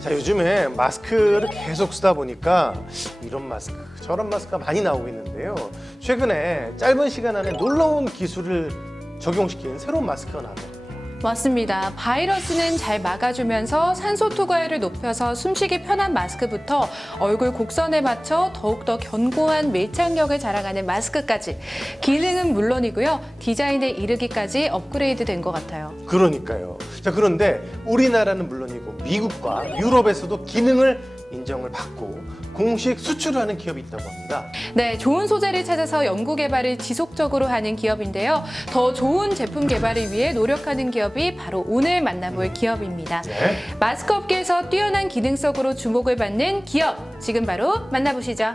자 요즘에 마스크를 계속 쓰다 보니까 이런 마스크 저런 마스크가 많이 나오고 있는데요. 최근에 짧은 시간 안에 놀라운 기술을 적용시킨 새로운 마스크가 나왔네요 맞습니다. 바이러스는 잘 막아주면서 산소 투과율을 높여서 숨쉬기 편한 마스크부터 얼굴 곡선에 맞춰 더욱더 견고한 밀착력을 자랑하는 마스크까지 기능은 물론이고요. 디자인에 이르기까지 업그레이드 된 것 같아요. 그러니까요 자 그런데 우리나라는 물론이고 미국과 유럽에서도 기능을 인정을 받고 공식 수출을 하는 기업이 있다고 합니다 네, 좋은 소재를 찾아서 연구 개발을 지속적으로 하는 기업인데요. 더 좋은 제품 개발을 위해 노력하는 기업이 바로 오늘 만나볼 기업입니다. 네. 마스크 업계에서 뛰어난 기능성으로 주목을 받는 기업 지금 바로 만나보시죠.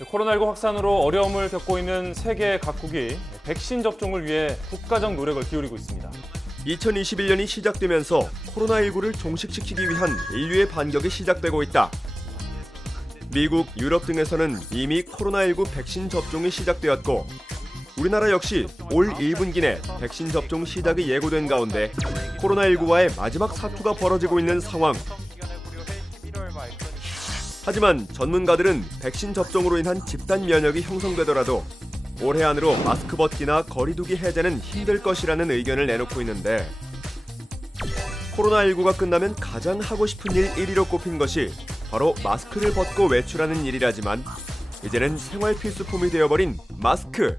코로나19 확산으로 어려움을 겪고 있는 세계 각국이 백신 접종을 위해 국가적 노력을 기울이고 있습니다. 2021년이 시작되면서 코로나19를 종식시키기 위한 인류의 반격이 시작되고 있다. 미국, 유럽 등에서는 이미 코로나19 백신 접종이 시작되었고 우리나라 역시 올 1분기 내 백신 접종 시작이 예고된 가운데 코로나19와의 마지막 사투가 벌어지고 있는 상황. 하지만 전문가들은 백신 접종으로 인한 집단 면역이 형성되더라도 올해 안으로 마스크 벗기나 거리두기 해제는 힘들 것이라는 의견을 내놓고 있는데 코로나19가 끝나면 가장 하고 싶은 일 1위로 꼽힌 것이 바로 마스크를 벗고 외출하는 일이라지만 이제는 생활 필수품이 되어버린 마스크.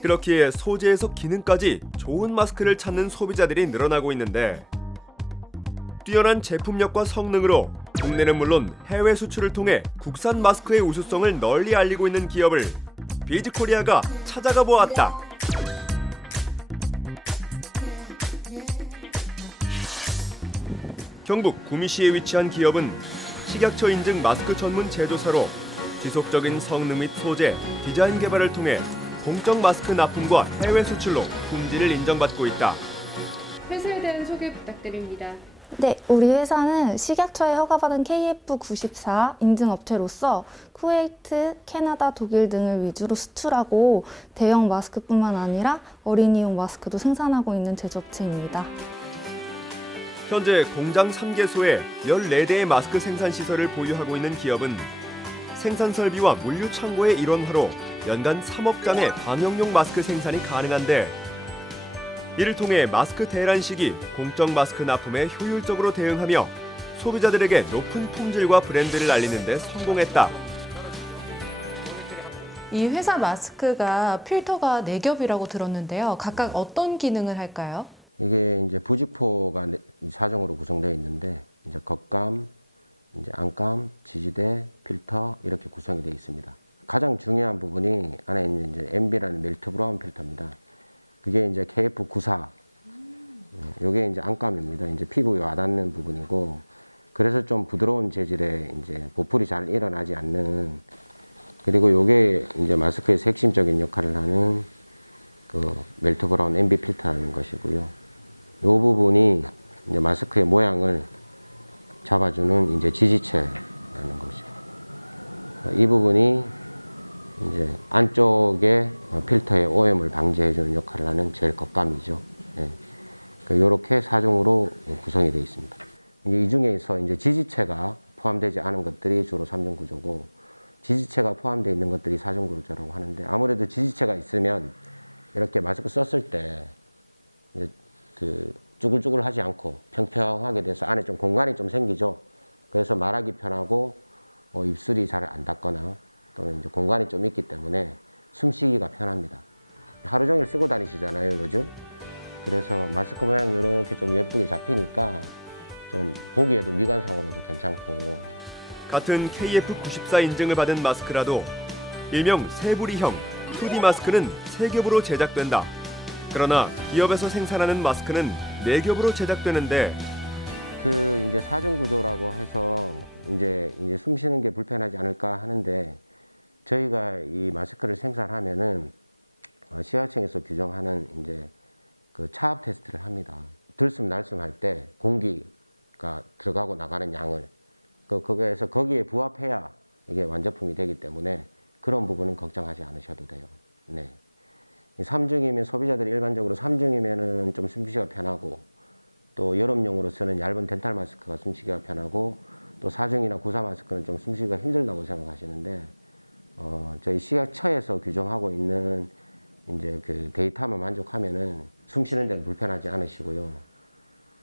그렇기에 소재에서 기능까지 좋은 마스크를 찾는 소비자들이 늘어나고 있는데 뛰어난 제품력과 성능으로 국내는 물론 해외 수출을 통해 국산 마스크의 우수성을 널리 알리고 있는 기업을 비즈코리아가 찾아가 보았다. 경북 구미시에 위치한 기업은 식약처 인증 마스크 전문 제조사로 지속적인 성능 및 소재, 디자인 개발을 통해 공적 마스크 납품과 해외 수출로 품질을 인정받고 있다. 회사에 대한 소개 부탁드립니다. 네, 우리 회사는 식약처에 허가받은 KF94 인증업체로서 쿠웨이트, 캐나다, 독일 등을 위주로 수출하고 대형 마스크뿐만 아니라 어린이용 마스크도 생산하고 있는 제조업체입니다. 현재 공장 3개소에 14대의 마스크 생산 시설을 보유하고 있는 기업은 생산 설비와 물류 창고의 일원화로 연간 3억 장의 방역용 마스크 생산이 가능한데 이를 통해 마스크 대란 시기 공적 마스크 납품에 효율적으로 대응하며 소비자들에게 높은 품질과 브랜드를 알리는 데 성공했다. 이 회사 마스크가 필터가 네 겹이라고 들었는데요. 각각 어떤 기능을 할까요? 이게 이제 부직포가 네- 사정으로 구성되어 있는데 이제 겉감, 이제 안감, 지지대, 필터 이렇게 구성이 되어 있습니다. 가장 중요한 부분이 안에 있는 이제 MB라는 멜트 브라운 필터입니다. 그게 이제 KF94. 이게 이제 안감입니다. 이제 피부에 와닿는 부분이고 그래서 좀 부드러운 재질의 이제 보풀이 잘 일어나지 않는 그리고 요게 이제 마스크에서 핵심적인 역할을 하는 그 멜트 브라운 MB 필터라는 것이고요. 이 부분이 이제 마스크의 모양을 잡아주는 이제 지지체라는 것이고 이 부분이 이제 안쪽에 필터의 오염을 방지해주는 역할을 하는 제일 겉감이죠. 예. 이렇게 사중으로 구성이 되어 있습니다. 이 중에서 이제 지지체가 포함되지 않은 것들이 주로 삼중 구조고 지지체가 포함되어 있는 것들이 사중 구조라고 하는데 아무래도 지지체가 있으면 이렇게 마스크 썼을 때 그 쭈글쭈글하지 않고 평평하게 돼서 안에 좀 공간이 좀 생기죠. 그래서 말하기 편하고 어, 입술이 잘 안 닿거나 또는 이제 공간이 좀 있기 때문에 숨쉬기가 편합니다. 하루 종일 쓰고 다니시잖아요, 요즘. 그래서 마스크 모양이 이렇게 좀 예쁘게 잡히니까 좀 보기에도 미관상으로도 괜찮고 같은 KF94 인증을 받은 마스크라도 일명 세부리형 2D 마스크는 세 겹으로 제작된다. 그러나 기업에서 생산하는 마스크는 네 겹으로 제작되는데 그 이제 사중 구조라고 해서 이제 이제 숨 쉬는 게 불편하지 않을까 하는데 저희가 이 마스크를 생산하면은 어, 시각청에서 규정하는 이제 그 차압 테스트를 합니다. 들숨 날숨 할 때 공기가 들어가고 나가는 양을 그 그거에서 거기에 부합해야 이게 완제품이 되기 때문에 그런 부분은 걱정하지 않으셔도 돼요. 네. 이 삼중이면 소비자들이 일반적으로 삼중이면은 좀 숨쉬기가 편하고 또 여름용으로 쓰는 얇은 덴탈 마스크가 숨쉬기가 편하고 또 사중이나 구사 마스크는 좀 숨쉬기가 힘들다고 생각하시는데 어, 저희 식약처에서 규정하고 있는 이제 그 데이터만 만족하면은 숨쉬는 데는 불편하지 않으시고요.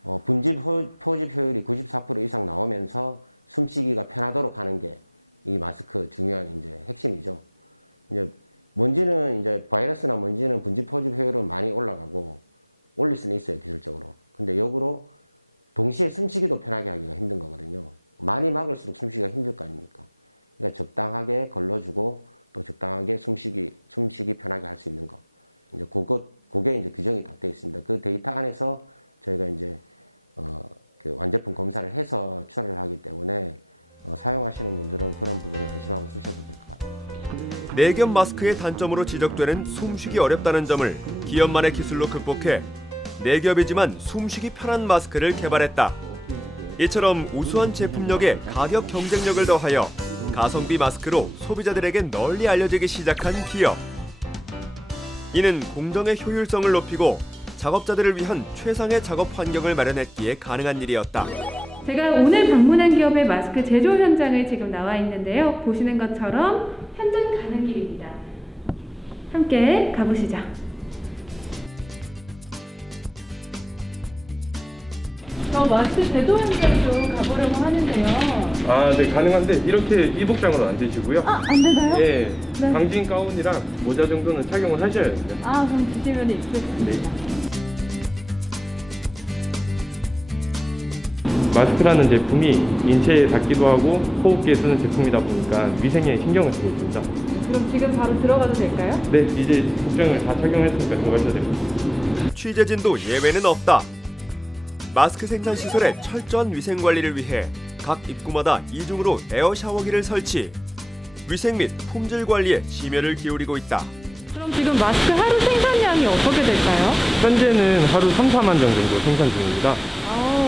어, 분집 호- 포집 효율이 94% 이상 나오면서 숨쉬기가 편하도록 하는 게 이 마스크 중요한 이제 핵심이죠. 이제 먼지는 이제 바이러스나 먼지는 분집 포집 효율은 많이 올라가고 올릴 수는 있어요 기술적으로. 근데 역으로 동시에 숨쉬기도 편하게 하기가 힘든 거거든요. 많이 막을수록 숨쉬기가 힘들 거 아닙니까? 그러니까 적당하게 걸러주고 또 적당하게 숨쉬기 숨쉬기 편하게 할 수 있는 거. 이제 그것 그게 이제 규정이 딱돼 있습니다. 그 데이터 안에서 저희가 이제 어, 그 완제품 검사를 해서 출하를 하기 때문에 어, 사용하시는 분들은 그런 부분에 안심하고 쓰셔도 될 것 같아요. 내겹 마스크의 단점으로 지적되는 숨쉬기 어렵다는 점을 기업만의 기술로 극복해 내겹이지만 숨쉬기 편한 마스크를 개발했다. 이처럼 우수한 제품력에 가격 경쟁력을 더하여 가성비 마스크로 소비자들에게 널리 알려지기 시작한 기업. 이는 공정의 효율성을 높이고 작업자들을 위한 최상의 작업 환경을 마련했기에 가능한 일이었다. 제가 오늘 방문한 기업의 마스크 제조 현장을 지금 나와 있는데요. 보시는 것처럼 현장 가는 길입니다. 함께 가보시죠. 저 마스크 제조 현장 좀 가보려고 하는데요. 아, 네, 가능한데 이렇게 이복장으로 안 되시고요. 아, 안 되나요? 예, 네. 방진 가운이랑 모자 정도는 착용을 하셔야 돼요. 아, 그럼 주시면 입겠습니다. 마스크라는 제품이 인체에 닿기도 하고 호흡기에 쓰는 제품이다 보니까 위생에 신경을 쓰고 있습니다. 그럼 지금 바로 들어가도 될까요? 네, 이제 복장을 다 착용했으니까 들어가셔도 됩니다. 취재진도 예외는 없다. 마스크 생산 시설의 철저한 위생 관리를 위해 각 입구마다 이중으로 에어 샤워기를 설치. 위생 및 품질 관리에 심혈을 기울이고 있다. 그럼 지금 마스크 하루 생산량이 어떻게 될까요? 현재는 하루 3, 4만 정 정도 생산 중입니다.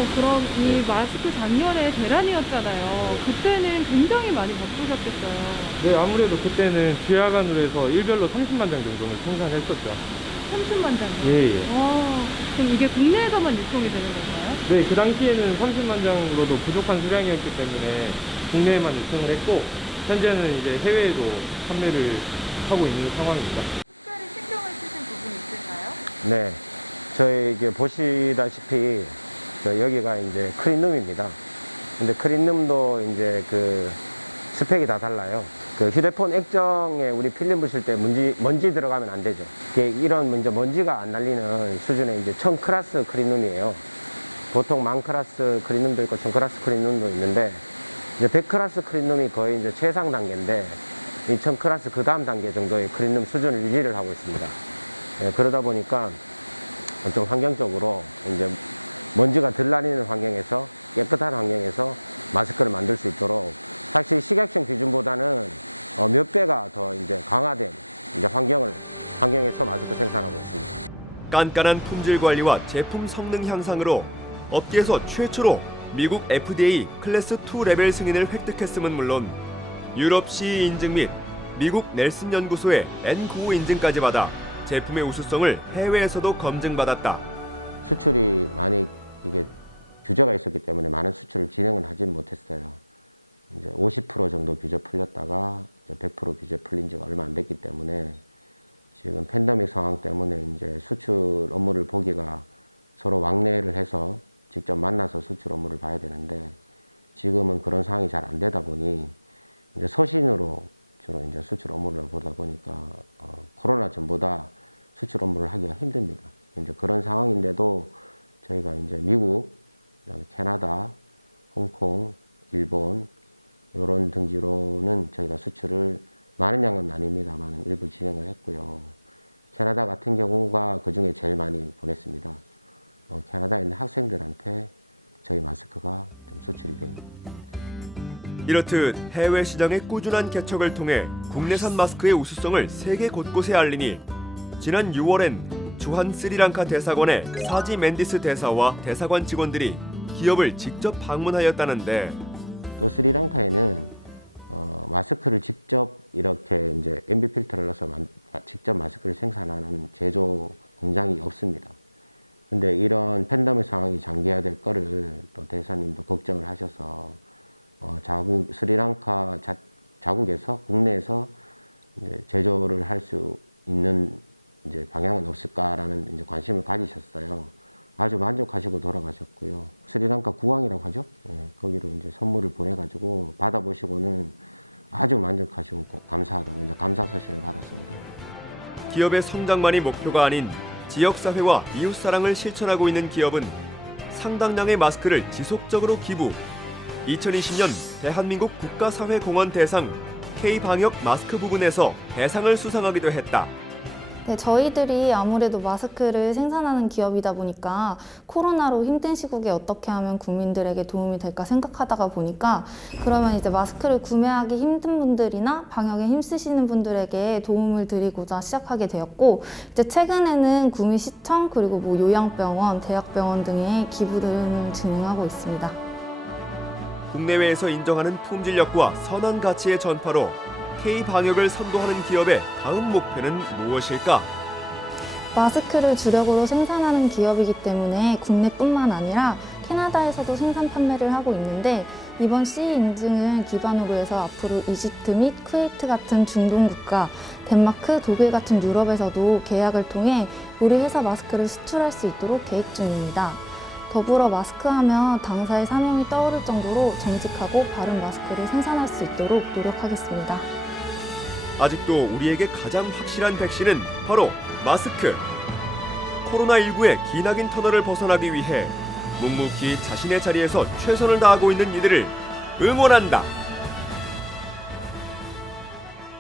아, 그럼 이 마스크 작년에 대란이었잖아요. 그때는 굉장히 많이 바쁘셨겠어요. 네, 아무래도 그때는 주야간으로 해서 일별로 30만 장 정도는 생산했었죠. 30만 장이요. 예, 예. 와, 그럼 이게 국내에서만 유통이 되는 건가요? 네, 그 당시에는 30만 장으로도 부족한 수량이었기 때문에 국내에만 유통을 했고 현재는 이제 해외에도 판매를 하고 있는 상황입니다. 특별히 신경을 쓰신 부분이 있을까요? 네, 저희 이게 보시다시피 저 여기가 이제 크린룸입니다. 근데 크린룸도 이제 그 스펙이 다 달라요. 그 휴대폰 액정에 우리 필름 붙일 때 먼지 먼지 들어가면 안 되죠. 이런 먼저 먼지가 안 날리는 수준의 이제 천 클래스 크린룸이에요. 보통 만 클래스 크린룸도 있고 천 클래스 크린룸도 있는데 이제 100 클래스 크린룸이 거의 이제 최상 단계인데 이 천 클래스 그 다음 단계 정도의 크린룸 수준을 유지를 하고 있습니다. 예, 그러다 보니까 좀 환경적으로 이제 먼지가 덜 나리는 환경에서 깨끗한 환경에서 마스크를 만들 수 있도록 사실 식약청 기준보다는 어, 몇 배가 더 이제 강화된 이제 환경을 환경에서 마스크 생산하고 있습니다. 깐깐한 품질 관리와 제품 성능 향상으로 업계에서 최초로 미국 FDA 클래스 2 레벨 승인을 획득했음은 물론 유럽 CE 인증 및 미국 넬슨 연구소의 N95 인증까지 받아 제품의 우수성을 해외에서도 검증받았다. 수출이 많이 이게 규제가 있었기 때문에 많은 수출을 진행을 하진 못했어요. 이제 50% 정도 규제 풀렸다가 이제 100% 규제 풀린 지가 얼마 안 됐기 때문에 지금 팬데믹 상황 때문에 이제 수출 업무를 보기가 서로 왕래를 해서 직접 만나서 수출 업무를 봐야 되는데 지금은 그런 상황이 잘 안 되다 보니 이제 서신으로 주로 이제 수출 업무를 보다 보니까 어, 코로나 전보다 수출 업무를 하기가 힘듭니다. 이제 그런 상황인데도 저희가 이제 미국, 그다음에 캐나다, 홍콩, 일본 이런 등지로는 저희가 수출을 많은 양은 아닙니다만 일부 진행을 했고요. 캐나다 같은 경우가 그 중에 제일 많이 보냈습니다. 어, 캐나다에 있는 학생들한테 저희 마스크가 좀 수출이 됩니다. 이렇듯 해외 시장의 꾸준한 개척을 통해 국내산 마스크의 우수성을 세계 곳곳에 알리니 지난 6월엔 주한 스리랑카 대사관의 사지 맨디스 대사와 대사관 직원들이 기업을 직접 방문하였다는데 또 스리랑카에는 어, 마스크를 직접 이렇게 이제 MB 필터를 넣어서 만- 직접 마스크를 생산하는 제조 공장이 없습니다. 근데 이런 팬데믹 상황이 장기화될 거를 또 대사님도 걱정을 하셔서 어, 자국 스리랑카 자, 자국에서 국내에서 제조를 할 수 있는 이제 방향은 없을까라는 이제 관심을 가지셨어요. 아주 만족하시고 돌아가셨고요. 스리랑카 구황이라고 하죠. 예, 거기로 이제 선물을 보내가지고 받아보시고는 아주 만족하시고 고- 감사하다고 이제 감사 서신을 받았습니다. 기업의 성장만이 목표가 아닌 지역사회와 이웃사랑을 실천하고 있는 기업은 상당량의 마스크를 지속적으로 기부. 2020년 대한민국 국가사회공헌 대상 K방역 마스크 부분에서 대상을 수상하기도 했다. 네, 저희들이 아무래도 마스크를 생산하는 기업이다 보니까 코로나로 힘든 시국에 어떻게 하면 국민들에게 도움이 될까 생각하다가 보니까 그러면 이제 마스크를 구매하기 힘든 분들이나 방역에 힘쓰시는 분들에게 도움을 드리고자 시작하게 되었고 이제 최근에는 구미시청 그리고 뭐 요양병원, 대학병원 등의 기부 등을 진행하고 있습니다. 국내외에서 인정하는 품질력과 선한 가치의 전파로 K 방역을 선도하는 기업의 다음 목표는 무엇일까? 마스크를 주력으로 생산하는 기업이기 때문에 국내뿐만 아니라 캐나다에서도 생산 판매를 하고 있는데 이번 CE 인증을 기반으로 해서 앞으로 이집트 및 쿠웨이트 같은 중동 국가, 덴마크, 독일 같은 유럽에서도 계약을 통해 우리 회사 마스크를 수출할 수 있도록 계획 중입니다. 더불어 마스크하면 당사의 사명이 떠오를 정도로 정직하고 바른 마스크를 생산할 수 있도록 노력하겠습니다. 아직도 우리에게 가장 확실한 백신은 바로 마스크. 코로나19의 기나긴 터널을 벗어나기 위해 묵묵히 자신의 자리에서 최선을 다하고 있는 이들을 응원한다.